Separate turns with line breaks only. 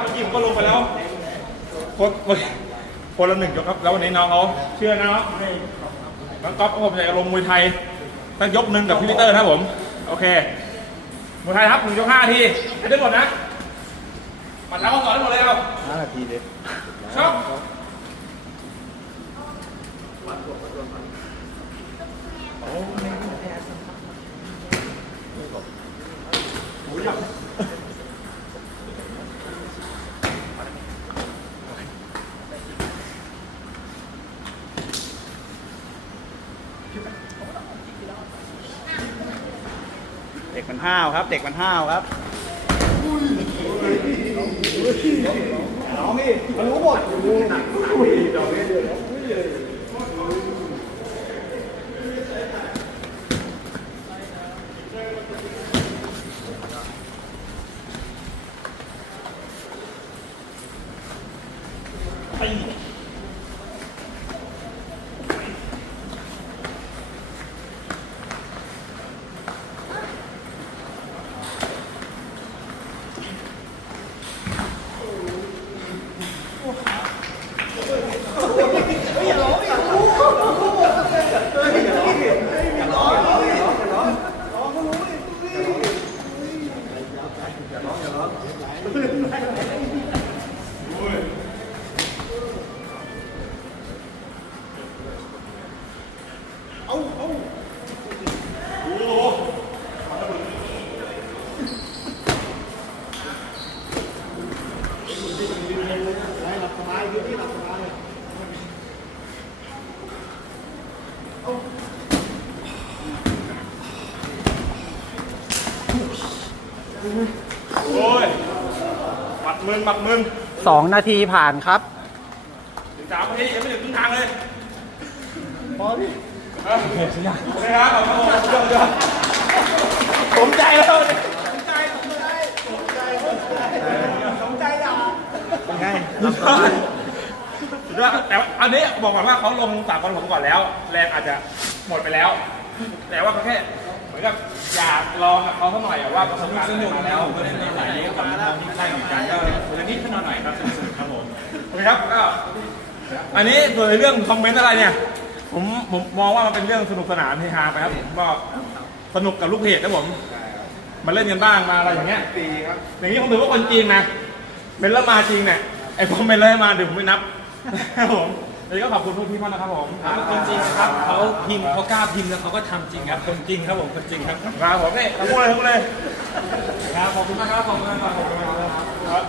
เมื่อกี้ผมก็ลงไปแล้วคนคนละหนึ่งยกครับ แล้ววันนี้น้องเขาเชื่อนะว่าน้องก๊อฟผมจะลงมวยไทยตั้งยกหนึ่งกับพี่ลิเตอร์นะครับผม โอเคมวยไทยครับหนึ่งยกห้าทีให้ได้หมดนะหมัดแล้วก็สอนได้หมดเลยครับ
ห้านาทีเลย
ครับ
เด็กมันห้าวครับ เด็กมันห้าวครับน้องนี่มันรู้หมด
โอ้ยหมัดมึนหมัดมึน
สองนาทีผ่านครับ
ถึงสามนาทียังไม่ถึงครึ่งทางเลย
พอพี่
โอเคครับขอบคุณครับเดี๋ยวเดี๋ยวผมใจแล้ว
ไง
แต่อันนี้บอกก่อนว่าเขาลงสากลผมก่อนแล้ว แรงอาจจะหมดไปแล้ว แต่ว่าเขาแค่เหมื อนกับอยากลองกับเขาสักหน่อยอะว่าประสบการณ์สนุกมาแล้ว
ก็ได้ในหลายเรื่องกับน้องที่ใกล้เหมือนกันก็วันนี้ขึ้นมาหน่อยครับสนุกๆครับผม
โอเคครับก็อันนี้ส่วนในเรื่องคอมเมนต์อะไรเนี่ยผมผมมองว่ามันเป็นเรื่องสนุกสนานเฮฮาไปครับผมก็สนุกกับลูกเพจนะผมมาเล่นกันบ้างมาอะไรอย่างเงี้ย
ปีครับ
อย่างนี้ผมถือว่าคนจริงนะเป็นแล้วมาจริงเนี่ยไอ้ผมเป็นเลยมาเดี๋ยวผมไม่นับครับผม วันนี้ก็ขอบคุณทุกที่มากนะครับผม
คนจริงครับเขาพิมพ์เขากล้าพิมพ์แล้วเขาก็ทำจริงครับคนจริงครับผมคนจริงครับ
ครับผมนี่ทั้งหมดเลยทั้งหมดเลย
ครับขอบคุณมากครับขอบคุณมากครับขอบคุณมากครับ